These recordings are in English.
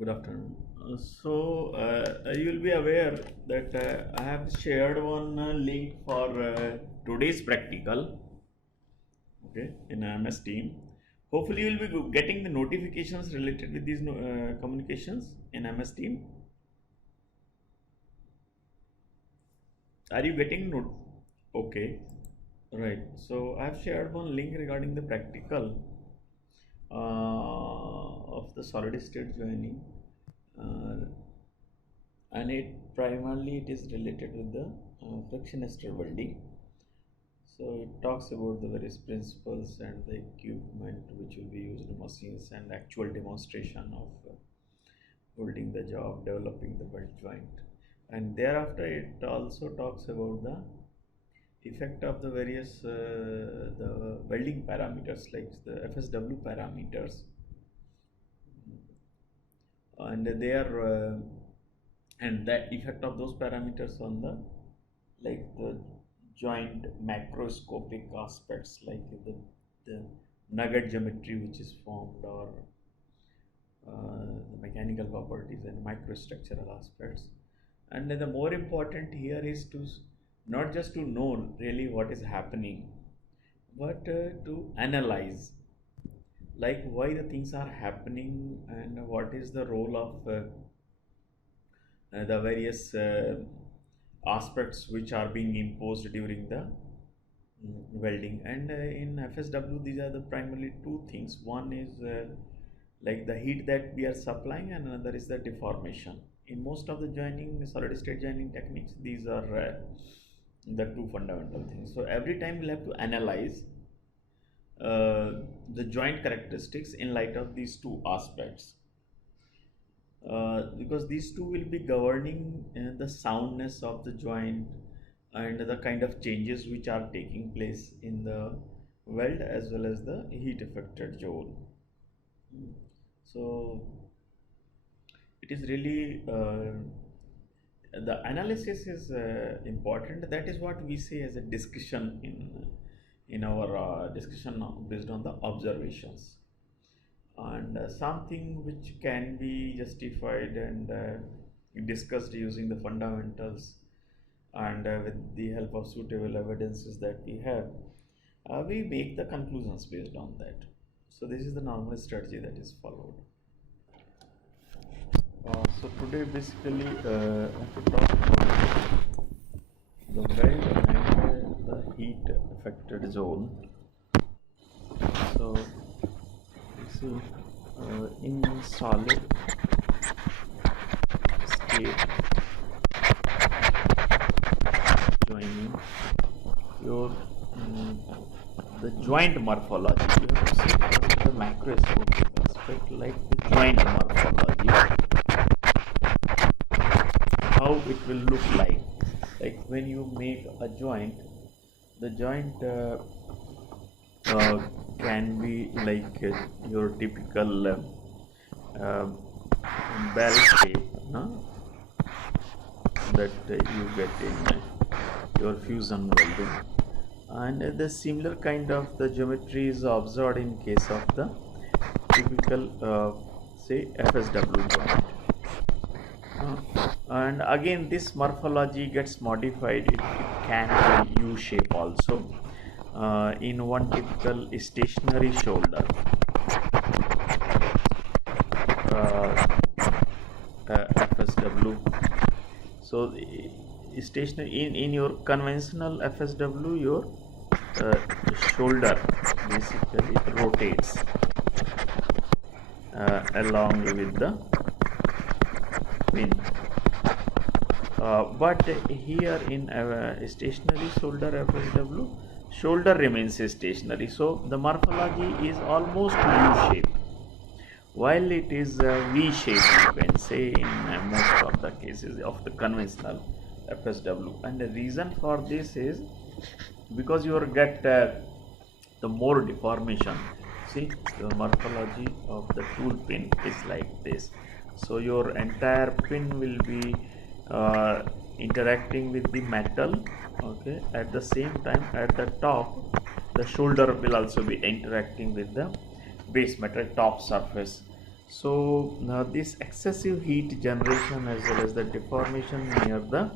Good afternoon. You will be aware that I have shared one link for today's practical, okay, in MS Team. Hopefully, you will be getting the notifications related with these communications in MS Team. Are you getting note? Okay, right. So I have shared one link regarding the practical of the solid state joining. Uh, and it is related with the friction stir welding. So it talks about the various principles and the equipment which will be used in machines and actual demonstration of holding the job, developing the weld joint, and thereafter it also talks about the effect of the various the welding parameters like the FSW parameters, and they are and the effect of those parameters on the like the joint macroscopic aspects like the nugget geometry which is formed, or the mechanical properties and microstructural aspects. And the more important here is to not just to know really what is happening, but to analyze like why the things are happening and what is the role of the various aspects which are being imposed during the welding. And in FSW these are the primarily two things. One is like the heat that we are supplying, and another is the deformation. In most of the joining solid state joining techniques, these are the two fundamental things. So every time we'll have to analyze the joint characteristics in light of these two aspects, because these two will be governing the soundness of the joint and the kind of changes which are taking place in the weld as well as the heat affected zone. So it is really the analysis is important. That is what we say as a discussion in our discussion based on the observations, and something which can be justified and discussed using the fundamentals, and with the help of suitable evidences that we have, we make the conclusions based on that. So this is the normal strategy that is followed. So today basically I have to talk about the weld and the heat affected zone. So you see in solid state joining, your the joint morphology, you have to see first the macroscopic aspect like the joint morphology, how it will look like when you make a joint. The joint can be like your typical bell shape, that you get in your fusion welding, and the similar kind of the geometry is observed in case of the typical say FSW joint. And again this morphology gets modified. It can be U shape also in one typical stationary shoulder, FSW. So stationary in your conventional FSW, your shoulder basically rotates along with the pin. But here in stationary shoulder FSW, shoulder remains stationary, so the morphology is almost U shape, while it is V shape, you can say, in most of the cases of the conventional FSW. And the reason for this is because you get the more deformation. See, the morphology of the tool pin is like this. So your entire pin will be interacting with the metal, okay. At the same time, at the top, the shoulder will also be interacting with the base metal top surface. So now this excessive heat generation as well as the deformation near the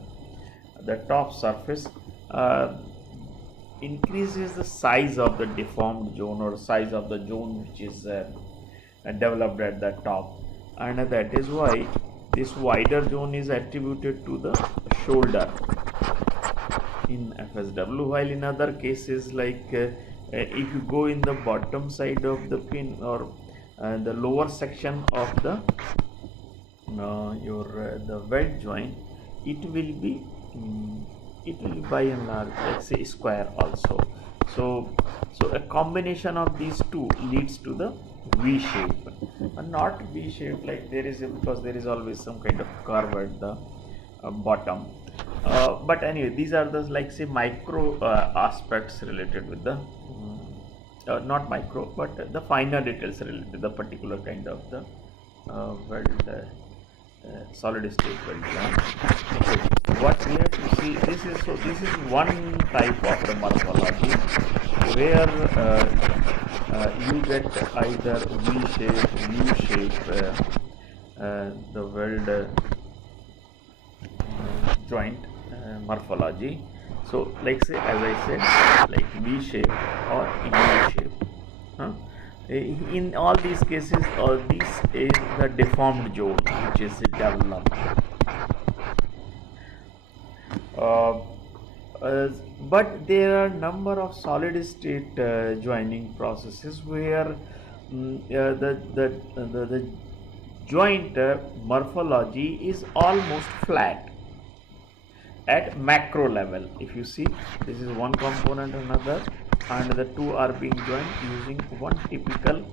top surface uh, increases the size of the deformed zone or size of the zone which is developed at the top, and that is why this wider zone is attributed to the shoulder in FSW, while in other cases like if you go in the bottom side of the pin or the lower section of the the weld joint, it will be it will be by and large, let's say, square also. So a combination of these two leads to the V shape, and not V shape like there is because there is always some kind of curve at the bottom. But anyway, these are the, like, say, micro aspects related with the not micro but the finer details related to the particular kind of the weld solid state weld joint. So what we have to see, this is one type of the morphology where you get either V shape, U shape, the weld joint morphology. So like, say, as I said, like V shape or U shape. Huh? In all these cases, this is the deformed zone which is developed. But there are number of solid state joining processes where the joint morphology is almost flat at macro level. If you see, this is one component another, and the two are being joined using one typical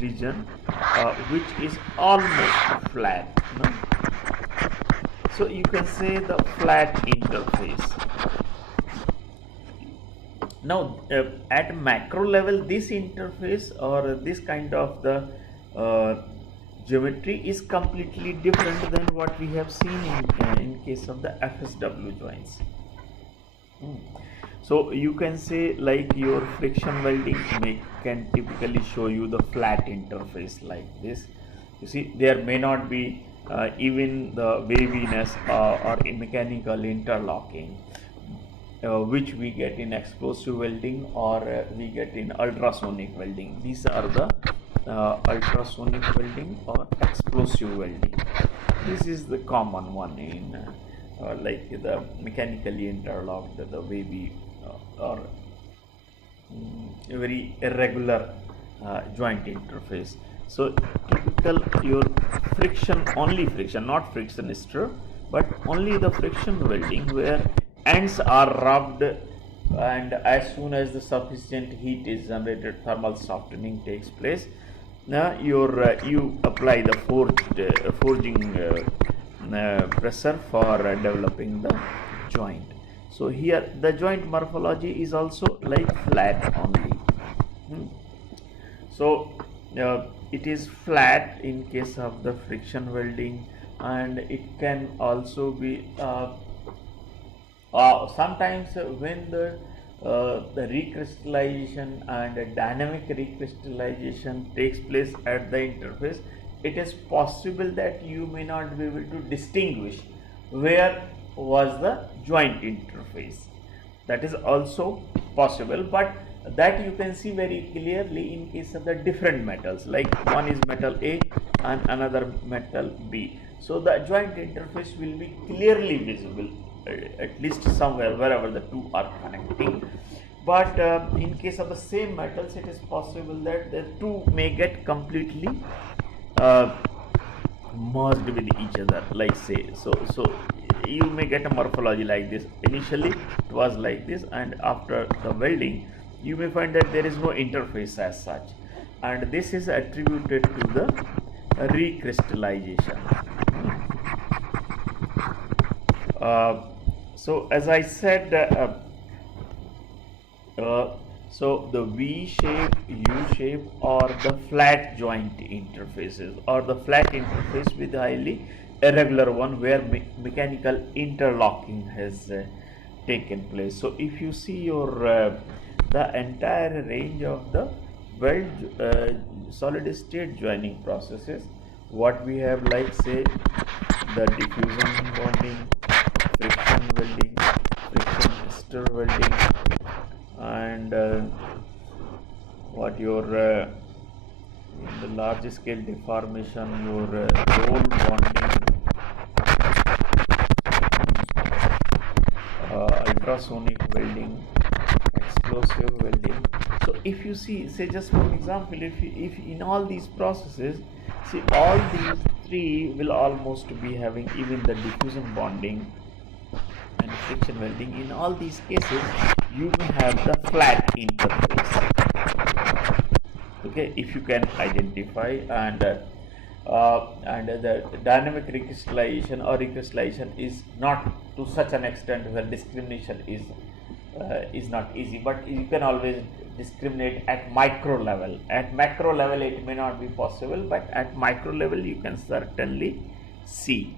region which is almost flat, no? So you can say the flat interface. Now at macro level, this interface or this kind of the geometry is completely different than what we have seen in case of the FSW joints. So you can say, like, your friction welding can typically show you the flat interface like this. You see, there may not be even the waviness or mechanical interlocking which we get in explosive welding or we get in ultrasonic welding. These are the ultrasonic welding or explosive welding. This is the common one in like the mechanically interlocked, the wavy or very irregular joint interface. So typical your friction, only friction, not friction stir, but only the friction welding where ends are rubbed, and as soon as the sufficient heat is generated, thermal softening takes place. Now you apply the forging pressure for developing the joint. So here the joint morphology is also like flat only. So it is flat in case of the friction welding, and it can also be sometimes when the recrystallization and dynamic recrystallization takes place at the interface, it is possible that you may not be able to distinguish where was the joint interface. That is also possible, but that you can see very clearly in case of the different metals, like one is metal A and another metal B. So the joint interface will be clearly visible at least somewhere wherever the two are connecting. But in case of the same metals, it is possible that the two may get completely merged with each other, like, say. So you may get a morphology like this. Initially it was like this, and after the welding you may find that there is no interface as such, and this is attributed to the recrystallization. So as I said, so the V shape, U shape, or the flat joint interfaces, or the flat interface with highly irregular one where mechanical interlocking has taken place. So if you see your the entire range of the solid state joining processes, what we have, like say the diffusion bonding, friction welding, friction stir welding, and what your in the large scale deformation, your roll bonding, ultrasonic welding, explosive welding. So if you see, say just for example, if in all these processes, see all these three will almost be having, even the diffusion bonding and friction welding, in all these cases you may have the flat interface. Okay, if you can identify, and the dynamic recrystallization or recrystallization is not to such an extent that discrimination is not easy, but you can always discriminate at micro level. At macro level it may not be possible, but at micro level you can certainly see.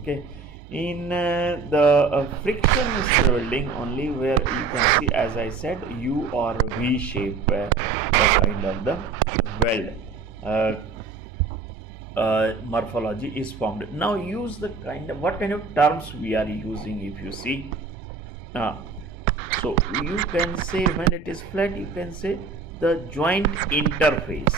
Okay, in the friction welding only, where you can see, as I said, U or V shape kind of the weld morphology is formed. Now use the what kind of terms we are using. If you see, so you can say, when it is flat, you can say the joint interface.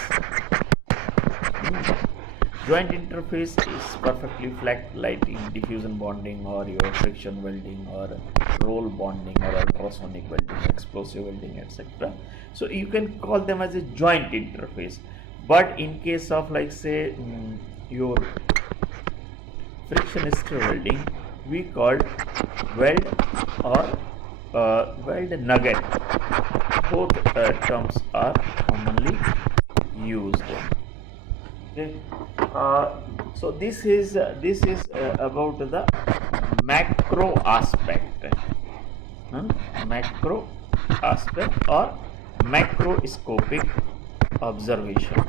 Joint interface is perfectly flat, like in diffusion bonding or your friction welding or roll bonding or ultrasonic welding, explosive welding, etc. So you can call them as a joint interface. But in case of, like say, your friction stir welding, we called weld or weld nugget. Both terms are commonly used. Okay. So this is about the macro aspect, macro aspect or macroscopic observation.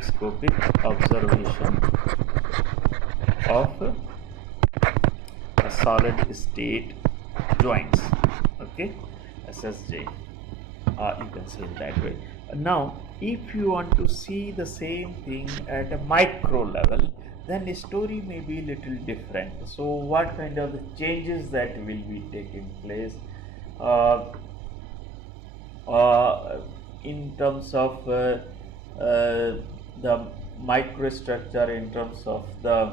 Scopic observation of solid state joints. Okay, SSJ. You can say it that way. Now, if you want to see the same thing at a micro level, then the story may be a little different. So, what kind of changes that will be taking place in terms of the microstructure, in terms of the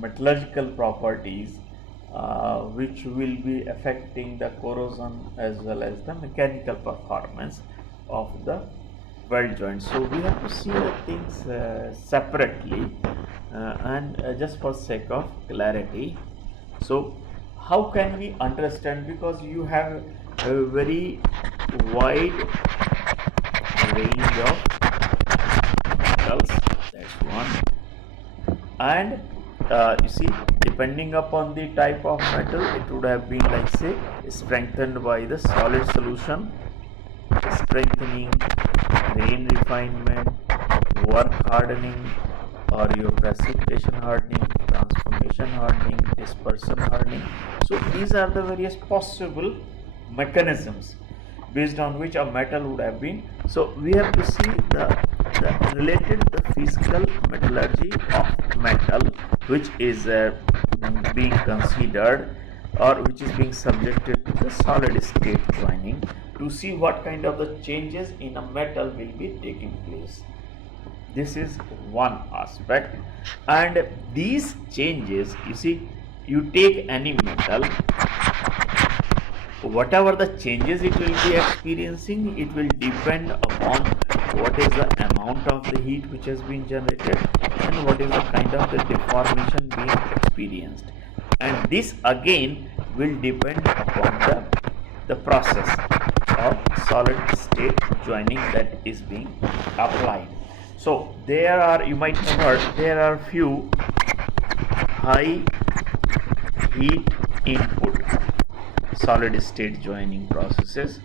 metallurgical properties, which will be affecting the corrosion as well as the mechanical performance of the weld joint. So we have to see the things separately, and just for sake of clarity. So how can we understand, because you have a very wide range of metals, that's one, and you see, depending upon the type of metal, it would have been, like say, strengthened by the solid solution, strengthening, grain refinement, work hardening, or your precipitation hardening, transformation hardening, dispersion hardening. So these are the various possible mechanisms based on which a metal would have been. So we have to see the related the physical metallurgy of metal, which is being considered or which is being subjected to the solid state joining, to see what kind of the changes in a metal will be taking place. This is one aspect, and these changes, you see, you take any metal, whatever the changes it will be experiencing, it will depend upon what is the amount of the heat which has been generated and what is the kind of the deformation being experienced, and this again will depend upon the process of solid state joining that is being applied. So there are, you might have heard, there are few high heat input solid state joining processes,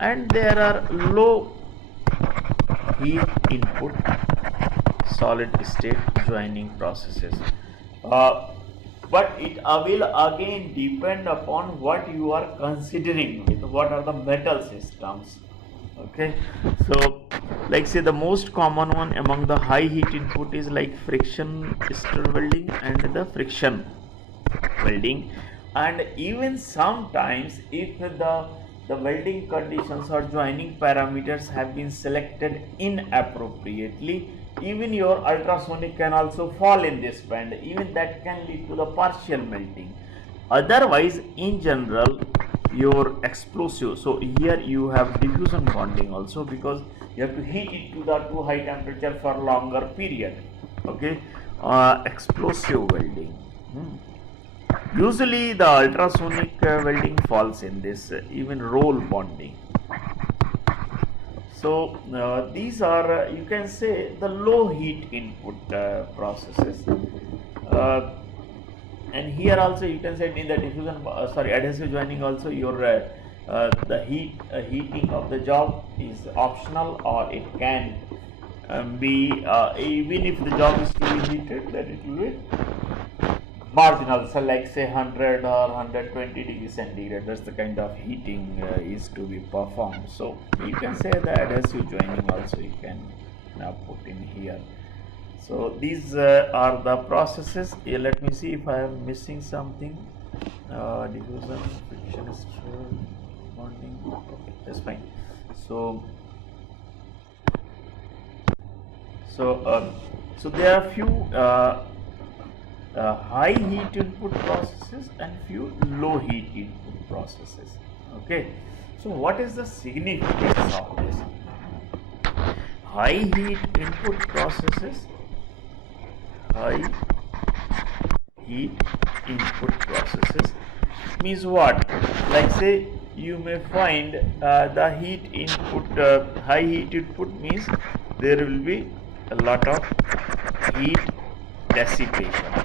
and there are low heat input solid state joining processes. but it will again depend upon what you are considering with what are the metal systems. Okay, so like say the most common one among the high heat input is like friction stir welding and the friction welding. And even sometimes if the welding conditions or joining parameters have been selected inappropriately, even your ultrasonic can also fall in this band, even that can lead to the partial melting. Otherwise, in general, your explosive, so here you have diffusion bonding also, because you have to heat it to the too high temperature for longer period. Okay, explosive welding. Usually the ultrasonic welding falls in this, even roll bonding. So these are you can say the low heat input processes. And here also you can say in the diffusion adhesive joining also, your the heating of the job is optional, or it can be even if the job is to be heated, then it will be marginal. So like say 100 or 120 degrees centigrade, that's the kind of heating is to be performed. So you can say the adhesive joining also you can now put in here. So these are the processes. Let me see if I am missing something. Diffusion, friction stir, bonding. Okay, that's fine. So so there are few high heat input processes and few low heat input processes. Okay, so what is the significance of this? High heat input processes, high heat input processes means what? Like say you may find the heat input, high heat input means there will be a lot of heat dissipation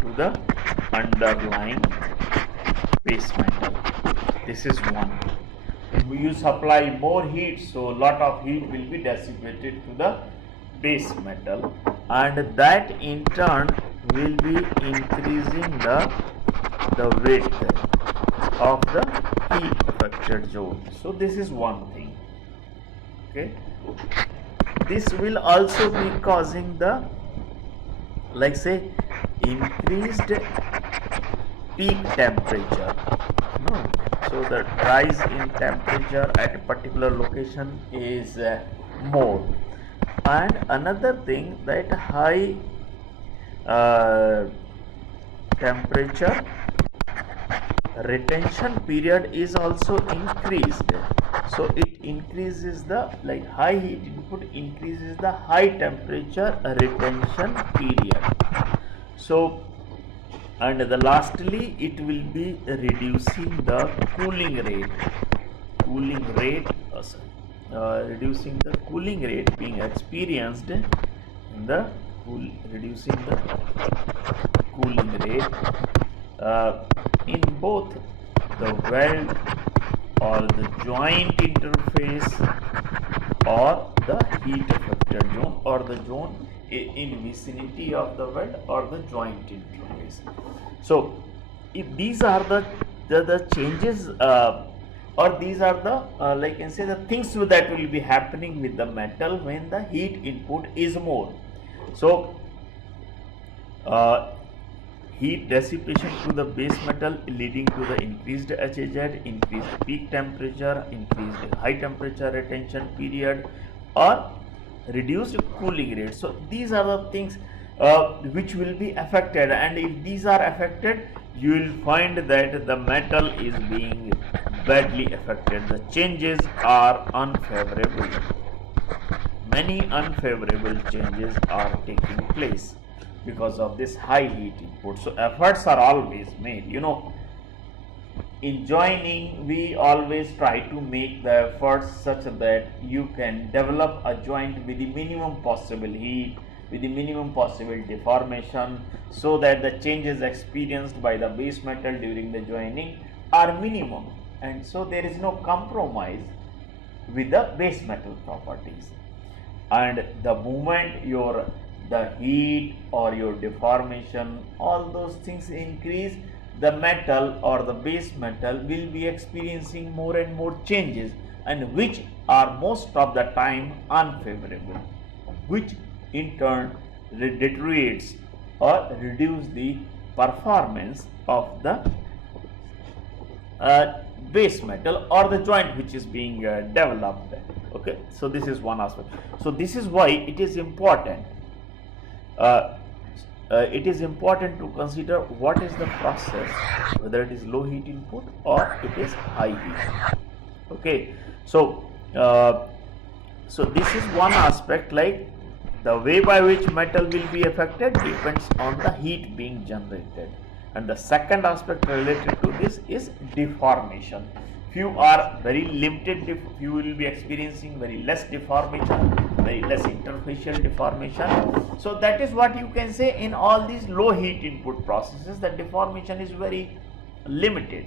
to the underlying base metal. This is one. You supply more heat, so a lot of heat will be dissipated to the base metal, and that in turn will be increasing the width of the heat affected zone. So this is one thing. Okay, this will also be causing the, like say, increased peak temperature. No, so the rise in temperature at a particular location is more. And another thing, that high temperature retention period is also increased. So it increases the, like high heat input increases the high temperature retention period. So, and the lastly, it will be reducing the cooling rate. Reducing the cooling rate being experienced in the reducing the cooling rate in both the weld or the joint interface, or the heat affected zone, or the zone in vicinity of the weld or the joint interface. So if these are the changes, or these are the like can say the things that will be happening with the metal when the heat input is more. So heat dissipation to the base metal leading to the increased HAZ, increased peak temperature, increased high temperature retention period, or reduced cooling rate. So these are the things which will be affected, and if these are affected, you will find that the metal is being badly affected. The changes are unfavorable. Many unfavorable changes are taking place because of this high heat input. So efforts are always made. In joining, we always try to make the efforts such that you can develop a joint with the minimum possible heat, with the minimum possible deformation, so that the changes experienced by the base metal during the joining are minimum, and so there is no compromise with the base metal properties. And the moment your the heat or your deformation, all those things increase, the metal or the base metal will be experiencing more and more changes, and which are most of the time unfavorable, which in turn deteriorates or reduce the performance of the base metal or the joint which is being developed. Okay, so this is one aspect. So this is why it is important to consider what is the process, whether it is low heat input or it is high heat. Okay, so this is one aspect, like the way by which metal will be affected depends on the heat being generated. And the second aspect related to this is deformation. Few are very limited, you will be experiencing very less deformation, very less interfacial deformation. So that is what you can say in all these low heat input processes, that deformation is very limited,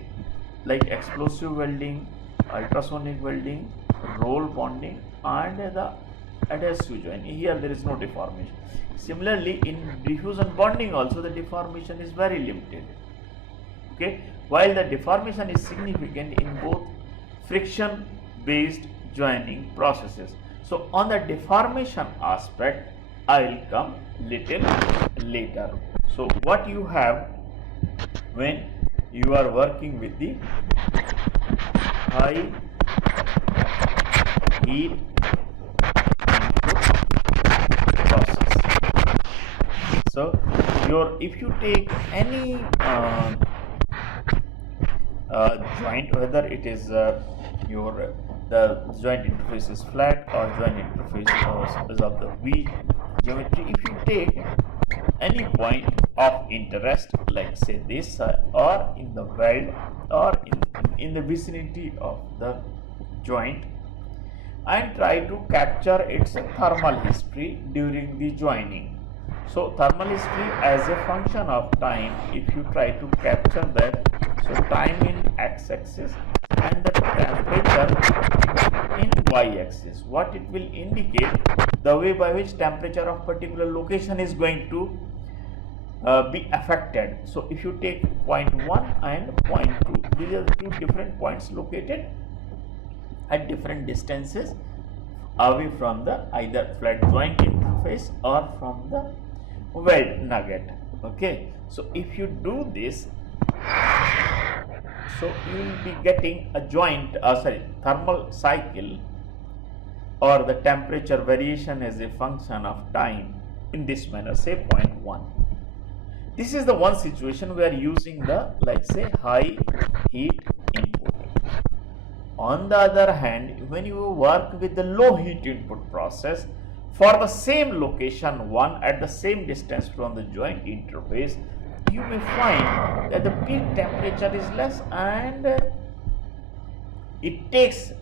like explosive welding, ultrasonic welding, roll bonding, and the adhesive joint. Here there is no deformation. Similarly, in diffusion bonding also the deformation is very limited. Okay, while the deformation is significant in both friction based joining processes. So on the deformation aspect I will come little later. So what you have when you are working with the high heat input process. So if you take any joint, whether it is the joint interface is flat or joint interface is of the V geometry, if you take any point of interest, like say this or in the weld or in the vicinity of the joint, and try to capture its thermal history during the joining. So thermal history as a function of time, if you try to capture that, so time in x-axis and the temperature in y-axis, what it will indicate the way by which temperature of particular location is going to be affected. So if you take point 1 and point 2, these are the two different points located at different distances away from the either flat joint interface or from the weld nugget. Okay, so if you do this, so you will be getting a thermal cycle or the temperature variation as a function of time in this manner, say point 1. This is the one situation we are using the, like say, high heat input. On the other hand, when you work with the low heat input process, for the same location 1 at the same distance from the joint interface, you may find that the peak temperature is less and it takes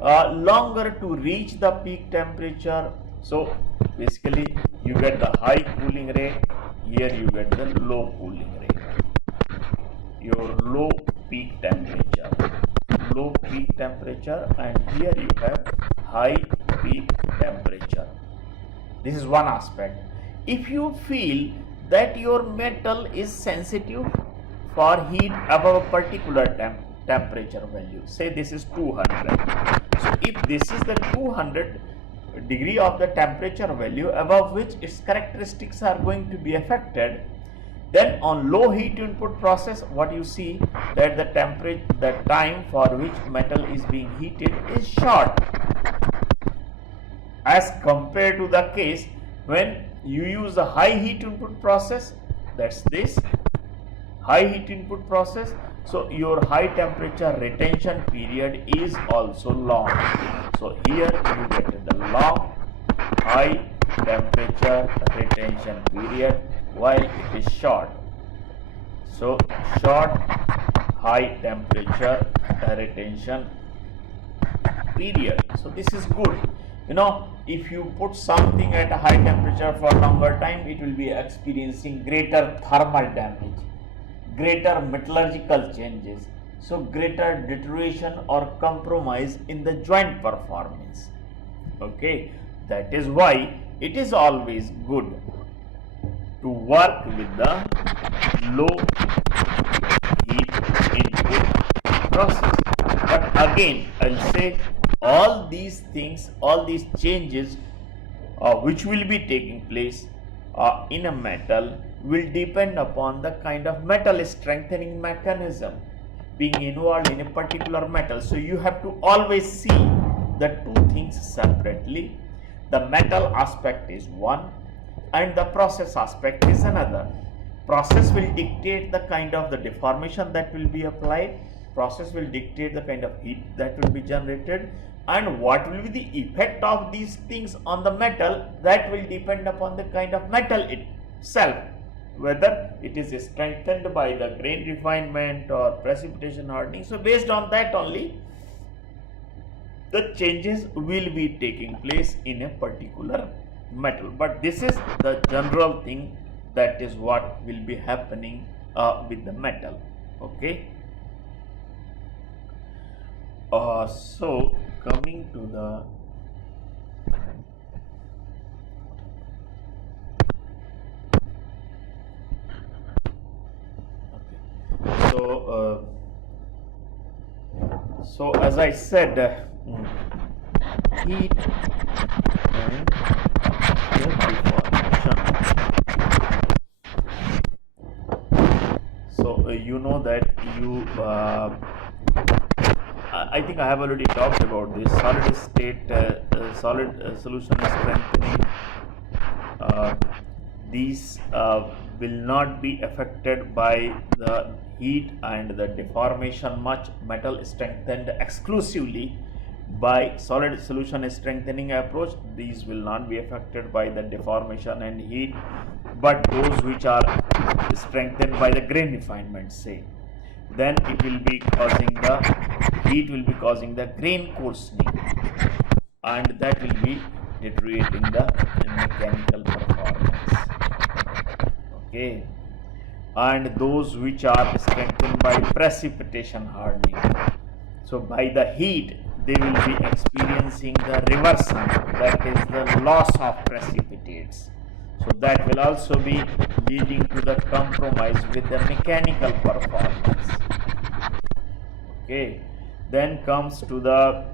longer to reach the peak temperature. So basically you get the high cooling rate, here you get the low cooling rate, your low peak temperature, and here you have high peak temperature. This is one aspect. If you feel that your metal is sensitive for heat above a particular temperature value, say this is 200. So if this is the 200 degree of the temperature value above which its characteristics are going to be affected, then on low heat input process, what you see that the time for which metal is being heated is short as compared to the case when you use a high heat input process. That's this high heat input process. So your high temperature retention period is also long. So here you get the long high temperature retention period while it is short. So short high temperature retention period. So this is good. If you put something at a high temperature for longer time, it will be experiencing greater thermal damage, greater metallurgical changes, so greater deterioration or compromise in the joint performance. Okay, that is why it is always good to work with the low heat input process. But again, I'll say all these things, all these changes which will be taking place in a metal will depend upon the kind of metal strengthening mechanism being involved in a particular metal. So you have to always see the two things separately. The metal aspect is one and the process aspect is another. Process will dictate the kind of the deformation that will be applied. Process will dictate the kind of heat that will be generated, and what will be the effect of these things on the metal, that will depend upon the kind of metal itself, whether it is strengthened by the grain refinement or precipitation hardening. So based on that only the changes will be taking place in a particular metal. But this is the general thing, that is what will be happening with the metal. Okay. So coming to the so as I said, heat and deformation. So you know that you I think I have already talked about this. Solid state, solid solution strengthening. These will not be affected by the heat and the deformation much. Metal strengthened exclusively by solid solution strengthening approach, these will not be affected by the deformation and heat. But those which are strengthened by the grain refinement, say, then it will be causing the heat will be causing the grain coarsening, and that will be deteriorating the mechanical performance. Okay. And those which are strengthened by precipitation hardening, so by the heat they will be experiencing the reversion, that is the loss of precipitates. So that will also be leading to the compromise with the mechanical performance. Okay. Then comes to the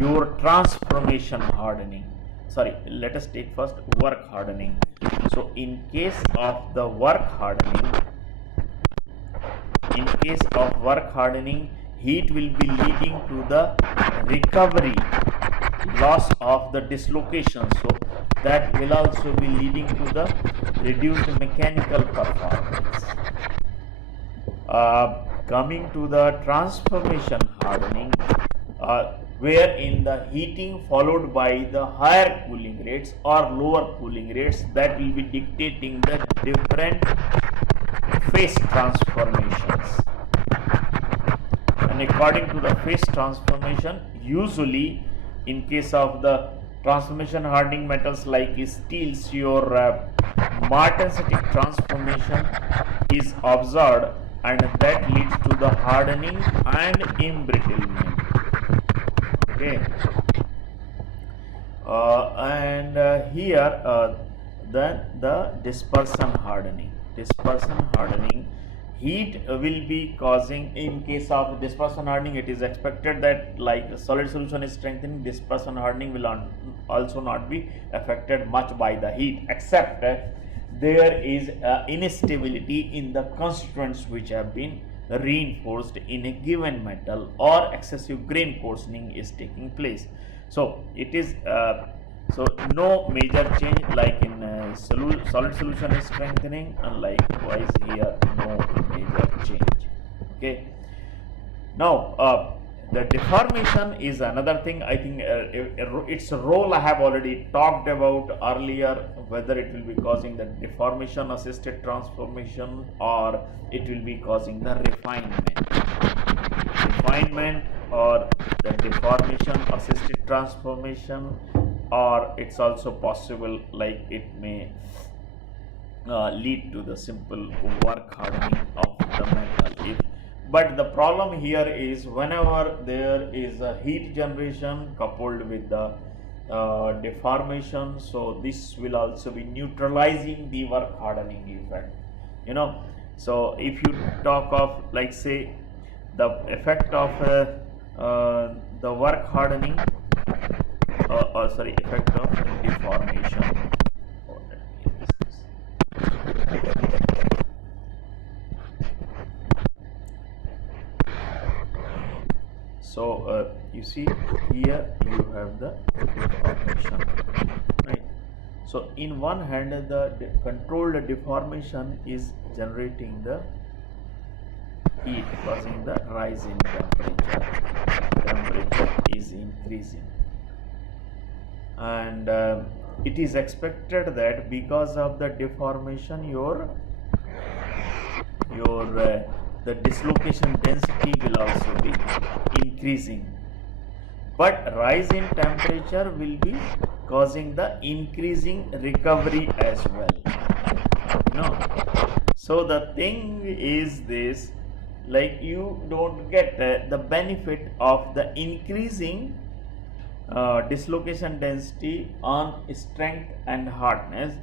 your transformation hardening. Sorry, let us take first work hardening. So in case of the work hardening, heat will be leading to the recovery, loss of the dislocation. So that will also be leading to the reduced mechanical performance. Coming to the transformation hardening, wherein the heating followed by the higher cooling rates or lower cooling rates, that will be dictating the different phase transformations. And according to the phase transformation, usually in case of the transformation hardening metals like steels, your martensitic transformation is observed, and that leads to the hardening and embrittlement. Okay. Here then the dispersion hardening. Heat will be causing, in case of dispersion hardening, it is expected that like solid solution is strengthening, dispersion hardening will also not be affected much by the heat, except there is instability in the constituents which have been reinforced in a given metal, or excessive grain coarsening is taking place. So it is so no major change like in solid solution is strengthening, and likewise here no major change. Okay. Now the deformation is another thing. I think its role I have already talked about earlier, whether it will be causing the deformation assisted transformation or it will be causing the refinement or the deformation assisted transformation, or it's also possible like it may lead to the simple work hardening of the metal. But the problem here is whenever there is a heat generation coupled with the deformation, so this will also be neutralizing the work hardening effect, you know. So if you talk of, like, say, the effect of the work hardening, or sorry, effect of deformation. Oh, let me erase this. So you see here you have the deformation, right? So in one hand, the controlled deformation is generating the heat, causing the rise in temperature. Temperature is increasing, and it is expected that because of the deformation, the dislocation density will also be increasing, but rise in temperature will be causing the increasing recovery as well, you know. So the thing is this, like, you don't get the benefit of the increasing dislocation density on strength and hardness,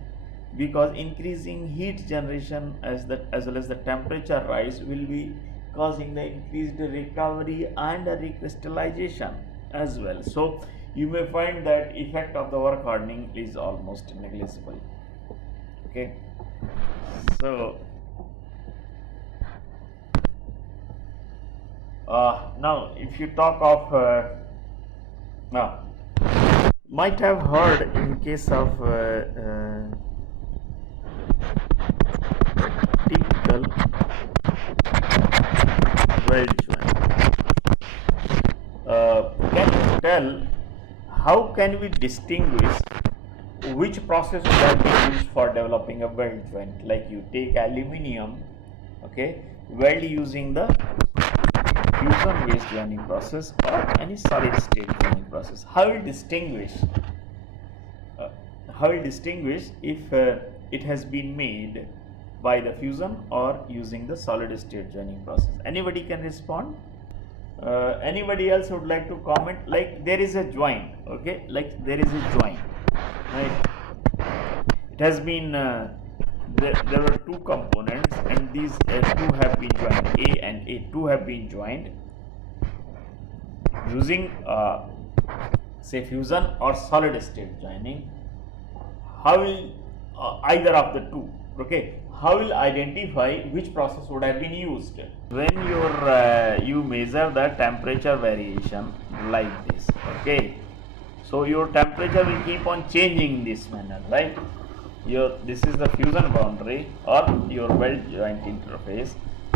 because increasing heat generation as well as the temperature rise will be causing the increased recovery and recrystallization as well. So you may find that effect of the work hardening is almost negligible. Okay, so now if you talk of now might have heard in case of typical weld joint. Can you tell how can we distinguish which process would have been used for developing a weld joint? Like, you take aluminium, okay, weld using the fusion based joining process or any solid state joining process. How will distinguish? If it has been made by the fusion or using the solid state joining process? Anybody can respond. Anybody else would like to comment? Like, there is a joint, okay, like there is a joint, right? It has been there were two components, and these two have been joined, A and A2 have been joined using say fusion or solid state joining. How will either of the two, okay, how will identify which process would have been used? When you measure the temperature variation like this, okay, so your temperature will keep on changing in this manner, right? This is the fusion boundary or your weld joint interface,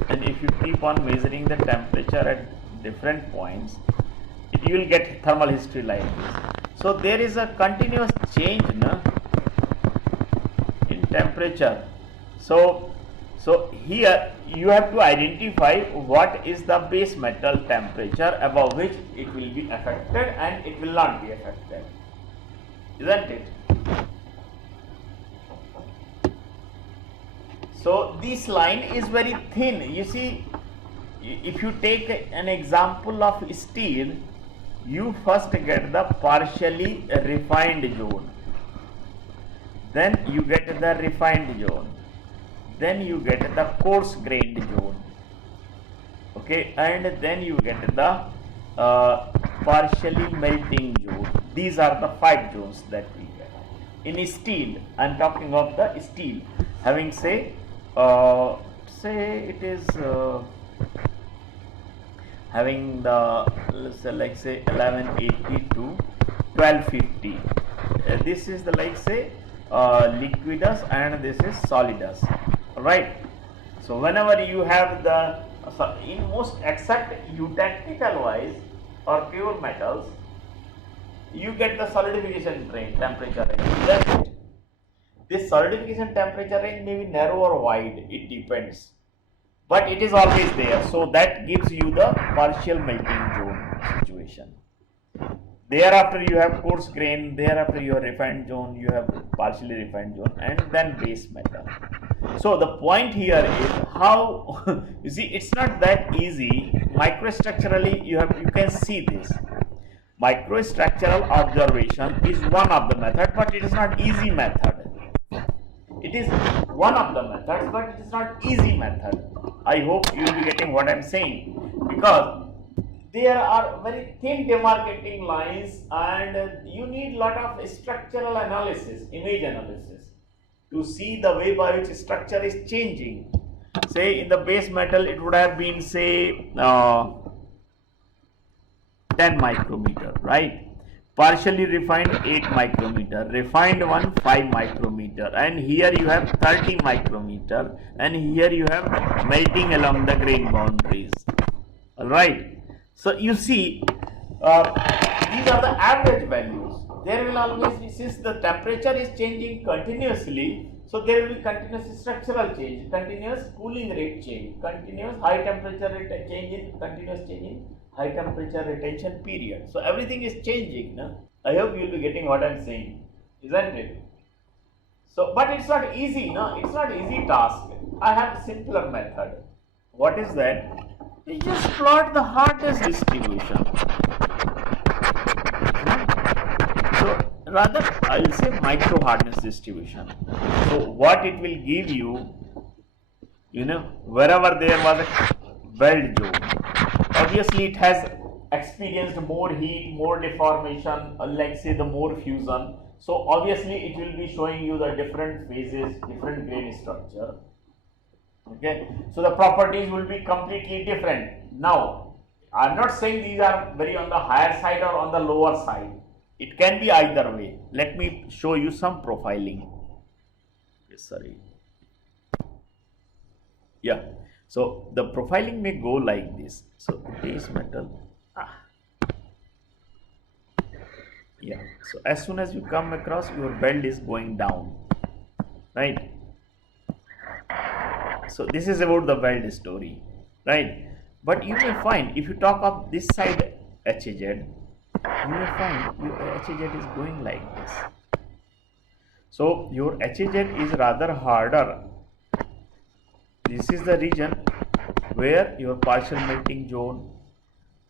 and if you keep on measuring the temperature at different points, you will get thermal history like this. So there is a continuous change in temperature. So here you have to identify what is the base metal temperature above which it will be affected and it will not be affected, isn't it? So this line is very thin. You see, if you take an example of steel, you first get the partially refined zone, then you get the refined zone, then you get the coarse grained zone, okay, and then you get the partially melting zone. These are the 5 zones that we get in steel. I am talking of the steel having say it is having the, let's say, like say 1180 to 1250. This is the, like say, liquidus and this is solidus, right? So whenever you have the in most except eutectical wise or pure metals, you get the solidification range temperature range. That's it. This solidification temperature range may be narrow or wide, it depends, but it is always there. So that gives you the partial melting zone situation. Thereafter you have coarse grain, thereafter you have refined zone, you have partially refined zone, and then base metal. So the point here is how you see, it's not that easy. Microstructurally you can see this. Microstructural observation is one of the method, but it is not easy method. It is one of the methods, but it is not easy method. I hope you will be getting what I am saying, because there are very thin demarcating lines, and you need lot of structural analysis, image analysis, to see the way by which structure is changing. Say in the base metal it would have been, say, 10 micrometer, right? Partially refined 8 micrometer, refined one 5 micrometer, and here you have 30 micrometer, and here you have melting along the grain boundaries. Alright, so you see, these are the average values. There will always be, since the temperature is changing continuously, so there will be continuous structural change, continuous cooling rate change, continuous high temperature rate change in continuous change in high temperature retention period. So everything is changing. No? I hope you will be getting what I am saying, isn't it? So, but it's not easy. No, it's not easy task. I have a simpler method. What is that? You just plot the hardness distribution. So rather, I will say micro hardness distribution. So what it will give you, wherever there was a weld zone, obviously it has experienced more heat, more deformation, like say the more fusion. So obviously it will be showing you the different phases, different grain structure. Okay, so the properties will be completely different. Now, I am not saying these are very on the higher side or on the lower side. It can be either way. Let me show you some profiling. Sorry. Yeah. So the profiling may go like this. So base metal. Yeah. So as soon as you come across, your weld is going down, right? So this is about the weld story, right? But you may find, if you talk of this side HZ, you may find your HZ is going like this. So your HZ is rather harder. This is the region where your partial melting zone,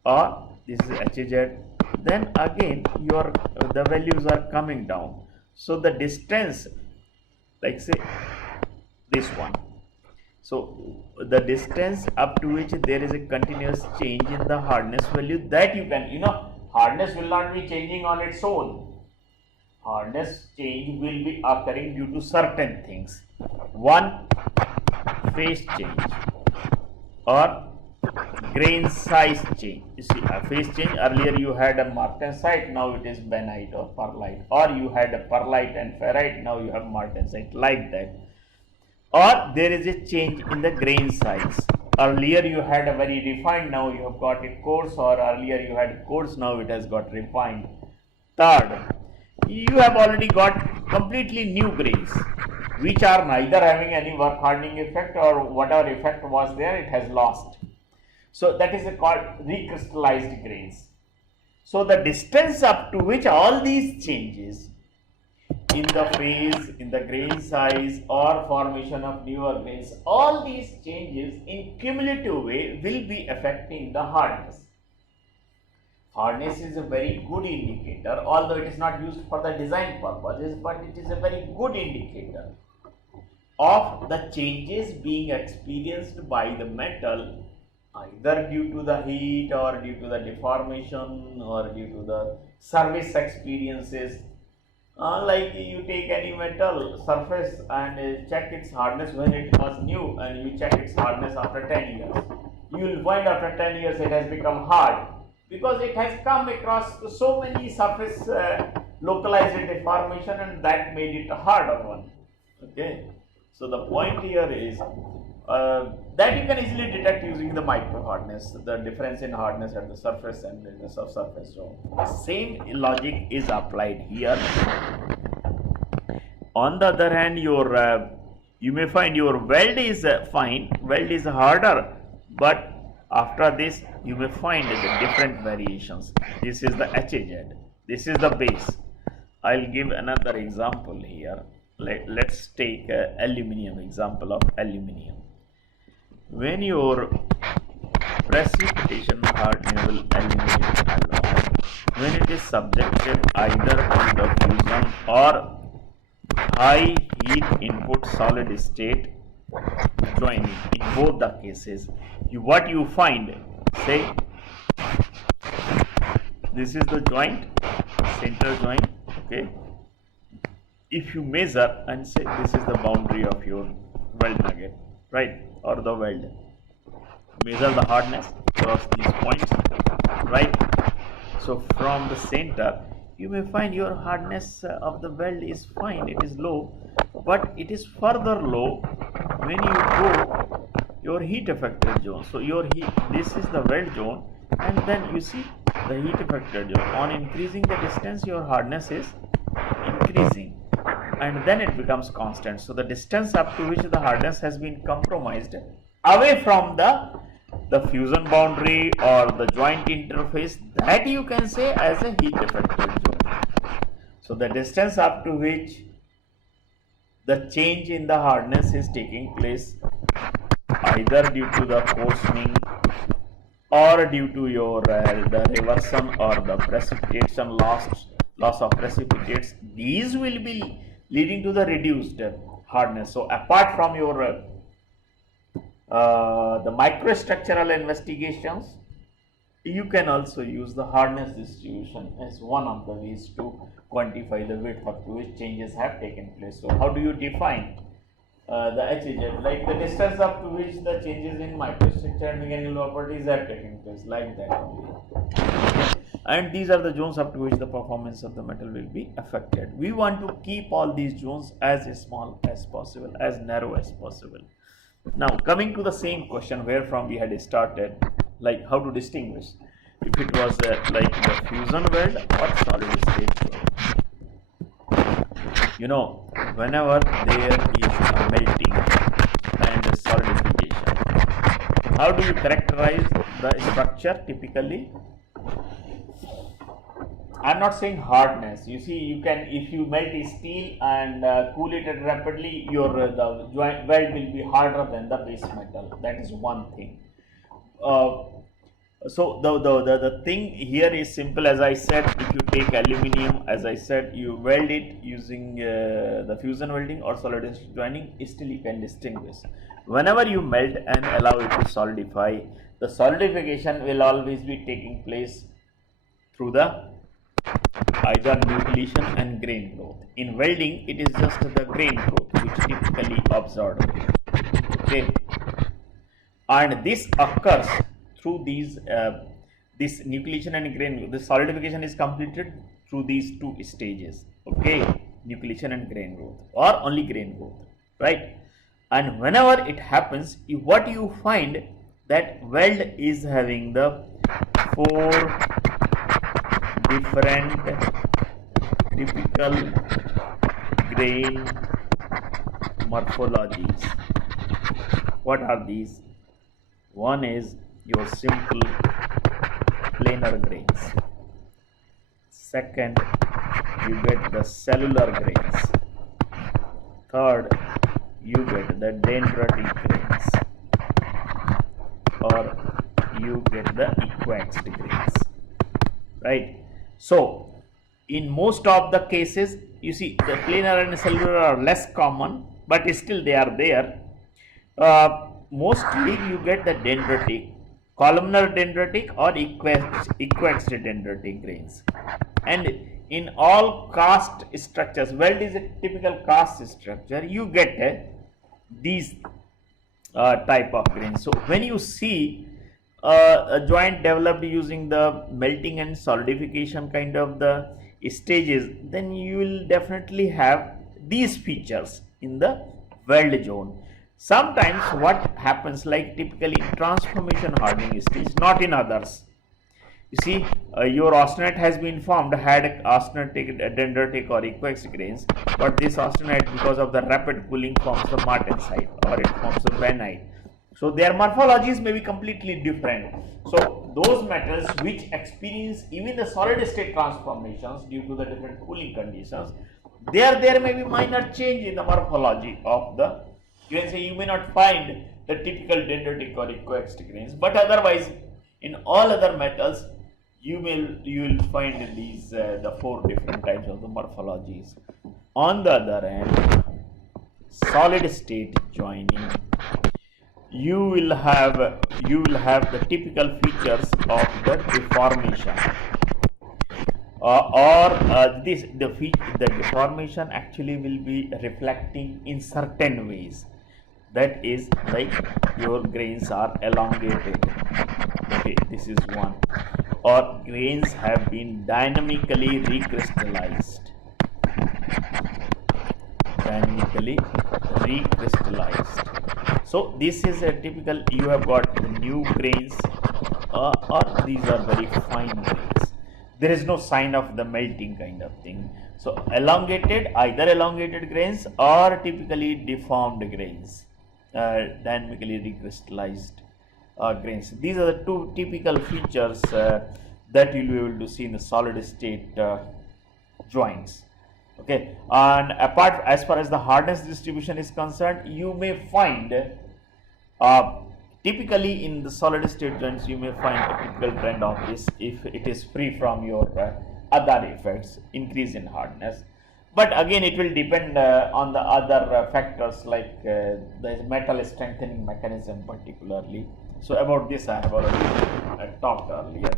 or this is HZ. Then again the values are coming down. So the distance, like say this one. So the distance up to which there is a continuous change in the hardness value, that you can, hardness will not be changing on its own. Hardness change will be occurring due to certain things. One, phase change or grain size change. You see, a phase change, earlier you had a martensite, now it is benite or perlite, or you had a perlite and ferrite, now you have martensite, like that. Or there is a change in the grain size. Earlier you had a very refined, now you have got it coarse, or earlier you had coarse, now it has got refined. Third, you have already got completely new grains, which are neither having any work hardening effect, or whatever effect was there, it has lost. So that is called recrystallized grains. So the distance up to which all these changes in the phase, in the grain size, or formation of newer grains, all these changes in cumulative way will be affecting the hardness. Hardness is a very good indicator, although it is not used for the design purposes, but it is a very good indicator of the changes being experienced by the metal, either due to the heat, or due to the deformation, or due to the service experiences. Like you take any metal surface and check its hardness when it was new, and you check its hardness after 10 years. You will find after 10 years it has become hard, because it has come across so many surface localized deformation, and that made it a harder one. Okay. So the point here is that you can easily detect using the micro hardness, the difference in hardness at the surface and in the subsurface zone. The same logic is applied here. On the other hand, you may find your weld is fine, weld is harder, but after this you may find the different variations. This is the HZ, this is the base. I'll give another example here. Let's take aluminium, example of aluminium. When your precipitation hardenable aluminium alloy, when it is subjected either to the fusion or high heat input solid state joining. In both the cases, what you find, say this is the joint, center joint, okay. If you measure and say this is the boundary of your weld nugget, right, or the weld, measure the hardness across these points, right. So from the center you may find your hardness of the weld is fine, it is low, but it is further low when you go your heat affected zone. So your heat, this is the weld zone, and then you see the heat affected zone. On increasing the distance, your hardness is increasing, and then it becomes constant. So the distance up to which the hardness has been compromised away from the fusion boundary or the joint interface, that you can say as a heat affected zone. So the distance up to which the change in the hardness is taking place, either due to the coarsening or due to your the reversion or the precipitation loss of precipitates, these will be leading to the reduced hardness. So apart from your the microstructural investigations, you can also use the hardness distribution as one of the ways to quantify the width up to which changes have taken place. So how do you define the HZ, like the distance up to which the changes in microstructure and mechanical properties have taken place, like that only. And these are the zones up to which the performance of the metal will be affected. We want to keep all these zones as small as possible, as narrow as possible. Now coming to the same question where from we had started, like how to distinguish if it was like the fusion weld or solid state weld. You know, whenever there is a melting and solidification, how do you characterize the structure typically? I'm not saying hardness. You see, you can, if you melt steel and cool it rapidly, your the joint weld will be harder than the base metal. That is one thing. So the thing here is simple. As I said, if you take aluminium, as I said, you weld it using the fusion welding or solid state joining, still you can distinguish. Whenever you melt and allow it to solidify, the solidification will always be taking place through the either nucleation and grain growth. In welding, it is just the grain growth which typically observed. Okay, and this occurs through these this nucleation and grain growth. The solidification is completed through these two stages. Okay, nucleation and grain growth, or only grain growth, right? And whenever it happens, what you find that weld is having the 4 different typical grain morphologies. What are these? One is your simple planar grains. Second, you get the cellular grains. Third, you get the dendritic grains, or you get the equaxed grains, right? So in most of the cases, you see the planar and cellular are less common, but still they are there. Mostly you get the dendritic, columnar dendritic or equaxed dendritic grains. And in all cast structures, weld is a typical cast structure, you get these type of grains. So when you see a joint developed using the melting and solidification kind of the stages, then you will definitely have these features in the weld zone. Sometimes what happens, like typically transformation hardening stage, not in others. You see, your austenite has been formed, had austenitic, dendritic or equaxed grains, but this austenite, because of the rapid cooling, forms the martensite or it forms the bainite. So their morphologies may be completely different. So those metals which experience even the solid state transformations due to the different cooling conditions, there may be minor change in the morphology of the, you can say you may not find the typical dendritic or equaxed grains, but otherwise in all other metals you will find these the four different types of the morphologies. On the other hand, solid state joining, you will have the typical features of the deformation, or the deformation actually will be reflecting in certain ways. That is, like your grains are elongated. Okay, this is one. Or grains have been dynamically recrystallized. So this is a typical, you have got the new grains, or these are very fine grains. There is no sign of the melting kind of thing. So elongated, either elongated grains or typically deformed grains, dynamically recrystallized grains. These are the two typical features that you will be able to see in the solid state joints. Okay, and apart, as far as the hardness distribution is concerned, you may find typically in the solid state joints, you may find a typical trend of this if it is free from your other effects, increase in hardness. But again, it will depend on the other factors, like the metal strengthening mechanism particularly. So about this I have already talked earlier.